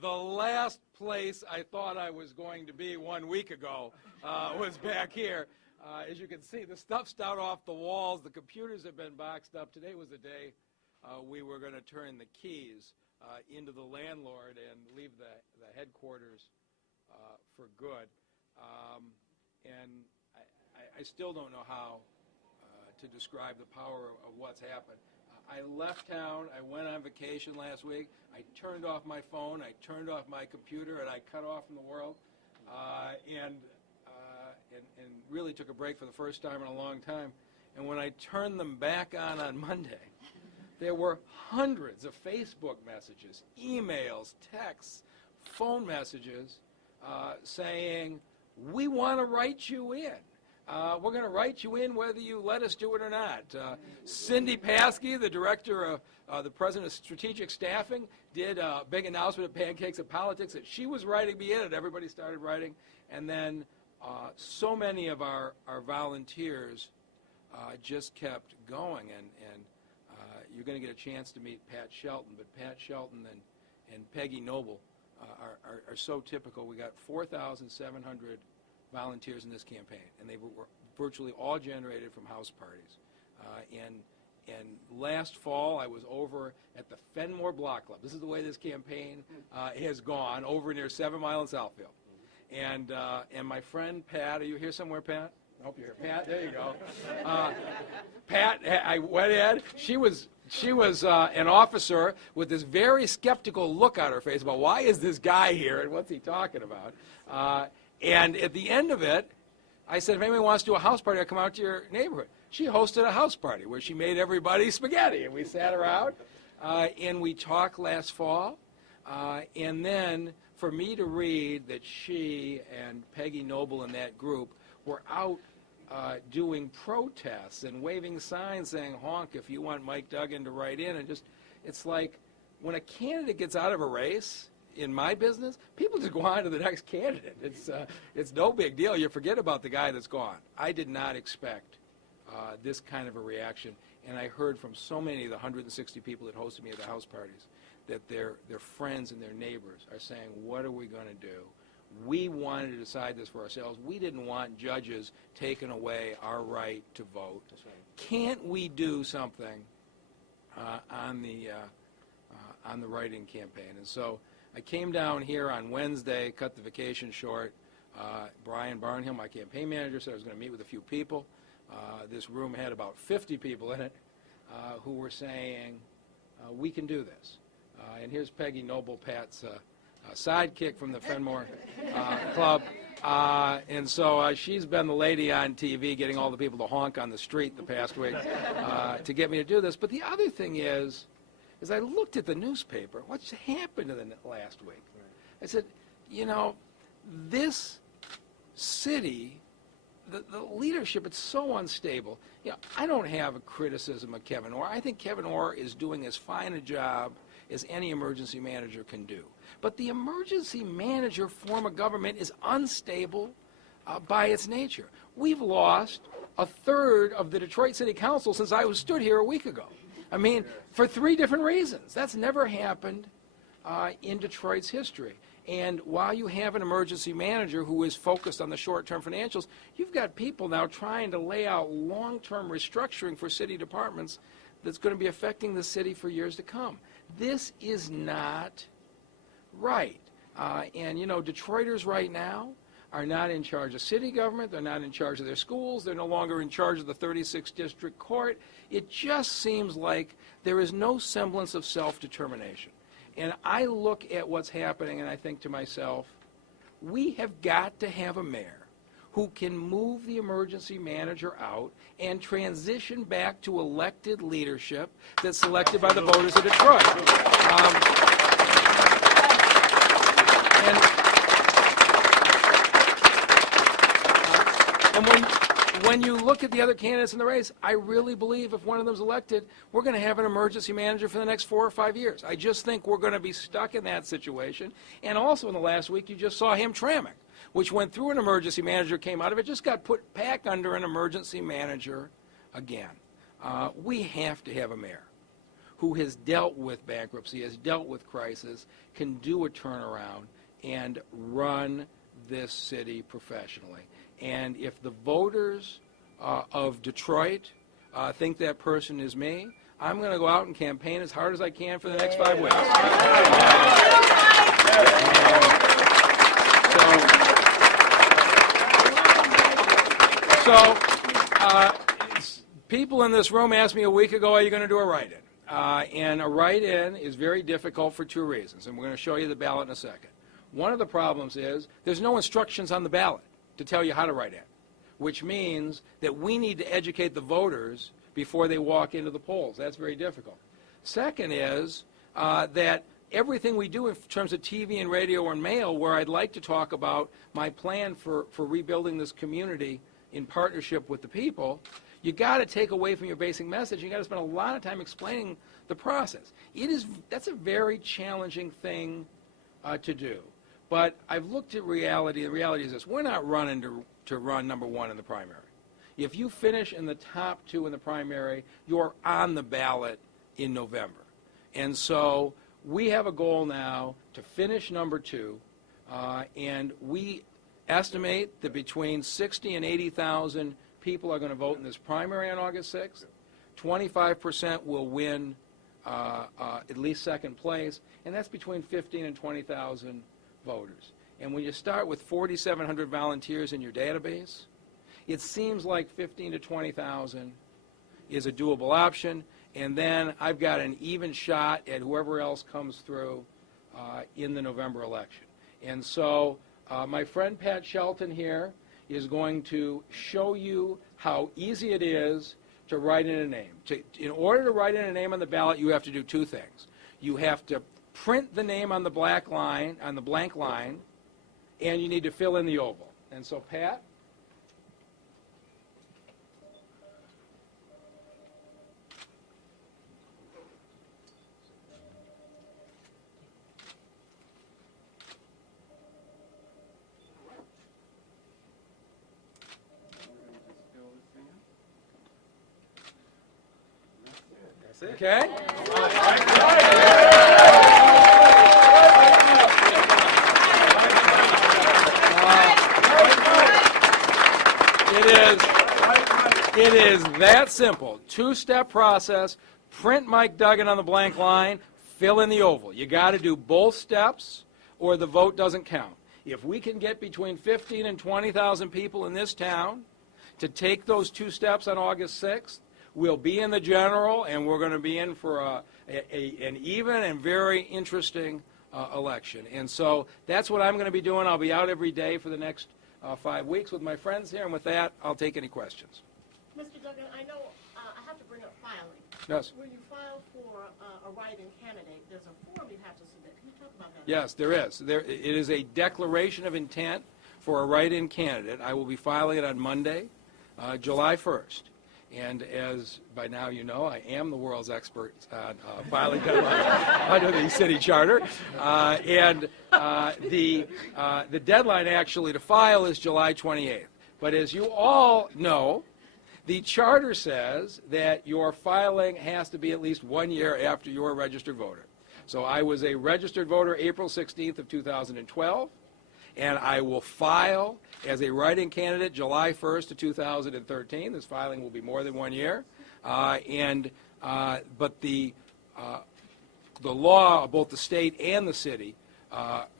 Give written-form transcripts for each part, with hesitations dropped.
The last place I thought I was going to be 1 week ago was back here. As you can see, the stuff's out off the walls. The computers have been boxed up. Today was the day we were going to turn the keys into the landlord and leave the headquarters for good. And I still don't know how to describe the power of what's happened. I left town. I went on vacation last week. I turned off my phone. I turned off my computer, and I cut off from the world, and really took a break for the first time in a long time. And when I turned them back on Monday, there were hundreds of Facebook messages, emails, texts, phone messages saying, "We want to write you in. We're going to write you in whether you let us do it or not." Cindy Paskey, the director of the president of strategic staffing, did a big announcement at Pancakes and Politics that she was writing me in, and everybody started writing. And then so many of our volunteers just kept going. And you're going to get a chance to meet Pat Shelton, but Pat Shelton and Peggy Noble are so typical. We got 4,700 volunteers in this campaign, and they were virtually all generated from house parties. And last fall, I was over at the Fenmore Block Club. This is the way this campaign has gone, over near 7 Mile and Southfield. And my friend Pat, are you here somewhere, Pat? I hope you're here. Pat, there you go. Pat, I went in. She was an officer with this very skeptical look on her face about why is this guy here and what's he talking about. And at the end of it, I said, if anybody wants to do a house party, I'll come out to your neighborhood. She hosted a house party where she made everybody spaghetti, and we sat around, and we talked last fall. And then for me to read that she and Peggy Noble and that group were out doing protests and waving signs saying, honk if you want Mike Duggan to write in. And just, it's like when a candidate gets out of a race, in my business, people just go on to the next candidate. It's no big deal. You forget about the guy that's gone. I did not expect this kind of a reaction, and I heard from so many of the 160 people that hosted me at the house parties that their friends and their neighbors are saying, what are we going to do? We wanted to decide this for ourselves. We didn't want judges taking away our right to vote. That's right. Can't we do something on the write-in campaign? And so I came down here on Wednesday, cut the vacation short. Brian Barnhill, my campaign manager, said I was going to meet with a few people. This room had about 50 people in it who were saying, we can do this. And here's Peggy Noble, Pat's sidekick from the Fenmore Club. And so she's been the lady on TV getting all the people to honk on the street the past week to get me to do this. But the other thing is, as I looked at the newspaper, what's happened in the last week? I said, you know, this city, the leadership, it's so unstable. You know, I don't have a criticism of Kevin Orr. I think Kevin Orr is doing as fine a job as any emergency manager can do. But the emergency manager form of government is unstable by its nature. We've lost a third of the Detroit City Council since I stood here a week ago. I mean, for 3 different reasons. That's never happened in Detroit's history. And while you have an emergency manager who is focused on the short-term financials, you've got people now trying to lay out long-term restructuring for city departments that's going to be affecting the city for years to come. This is not right. And, you know, Detroiters right now are not in charge of city government. They're not in charge of their schools. They're no longer in charge of the 36th District Court. It just seems like there is no semblance of self-determination. And I look at what's happening and I think to myself, we have got to have a mayor who can move the emergency manager out and transition back to elected leadership that's selected by the voters of Detroit. And when you look at the other candidates in the race, I really believe if one of them is elected, we're going to have an emergency manager for the next 4 or 5 years. I just think we're going to be stuck in that situation. And also in the last week, you just saw Hamtramck, which went through an emergency manager, came out of it, just got put back under an emergency manager again. We have to have a mayor who has dealt with bankruptcy, has dealt with crisis, can do a turnaround and run this city professionally. And if the voters of Detroit think that person is me, I'm going to go out and campaign as hard as I can for the next 5 weeks. People in this room asked me a week ago, are you going to do a write-in? And a write-in is very difficult for 2 reasons, and we're going to show you the ballot in a second. One of the problems is there's no instructions on the ballot to tell you how to write in, which means that we need to educate the voters before they walk into the polls. That's very difficult. Second is that everything we do in terms of TV and radio and mail, where I'd like to talk about my plan for rebuilding this community in partnership with the people, you got to take away from your basic message. You got to spend a lot of time explaining the process. That's a very challenging thing to do. But I've looked at reality. The reality is this: we're not running to run number 1 in the primary. If you finish in the top 2 in the primary, you're on the ballot in November. And so we have a goal now to finish number 2, and we estimate that between 60 and 80,000 people are going to vote in this primary on August 6th. 25% will win at least second place, and that's between 15 and 20,000 voters. And when you start with 4,700 volunteers in your database, it seems like 15 to 20,000 is a doable option, and then I've got an even shot at whoever else comes through in the November election. And so my friend Pat Shelton here is going to show you how easy it is to write in a name. In order to write in a name on the ballot, you have to do 2 things. You have to print the name on the blank line, and you need to fill in the oval. And so, Pat? Okay? It is that simple. 2-step process. Print Mike Duggan on the blank line, fill in the oval. You got to do both steps or the vote doesn't count. If we can get between 15 and 20,000 people in this town to take those 2 steps on August 6th, we'll be in the general, and we're going to be in for an even and very interesting election. And so that's what I'm going to be doing. I'll be out every day for the next 5 weeks with my friends here, and with that, I'll take any questions. Mr. Duggan, I know I have to bring up filing. Yes. When you file for a write-in candidate, there's a form you have to submit. Can you talk about that? Yes, there is. It is a declaration of intent for a write-in candidate. I will be filing it on Monday, July 1st. And as by now you know, I am the world's expert on filing deadlines under the city charter. The deadline actually to file is July 28th. But as you all know, the charter says that your filing has to be at least 1 year after you're a registered voter. So I was a registered voter April 16th of 2012. And I will file as a write-in candidate July 1st of 2013. This filing will be more than 1 year. But the law of both the state and the city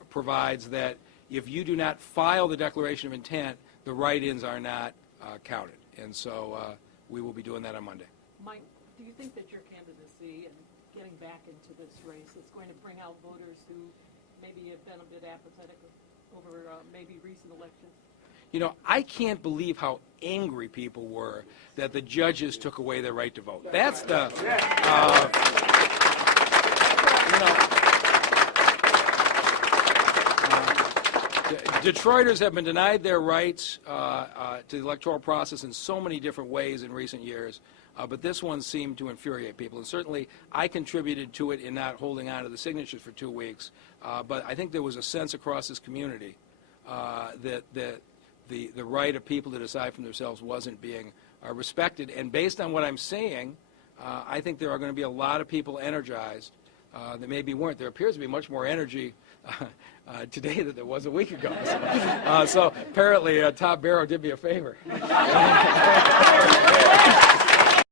provides that if you do not file the declaration of intent, the write-ins are not counted. And so we will be doing that on Monday. Mike, do you think that your candidacy and getting back into this race is going to bring out voters who maybe have been a bit apathetic over maybe recent elections? You know, I can't believe how angry people were that the judges took away their right to vote. That's the, Detroiters have been denied their rights to the electoral process in so many different ways in recent years, but this one seemed to infuriate people. And certainly I contributed to it in not holding on to the signatures for 2 weeks, but I think there was a sense across this community that the right of people to decide for themselves wasn't being respected. And based on what I'm seeing, I think there are going to be a lot of people energized that maybe weren't. There appears to be much more energy today than there was a week ago. So apparently Tom Barrow did me a favor.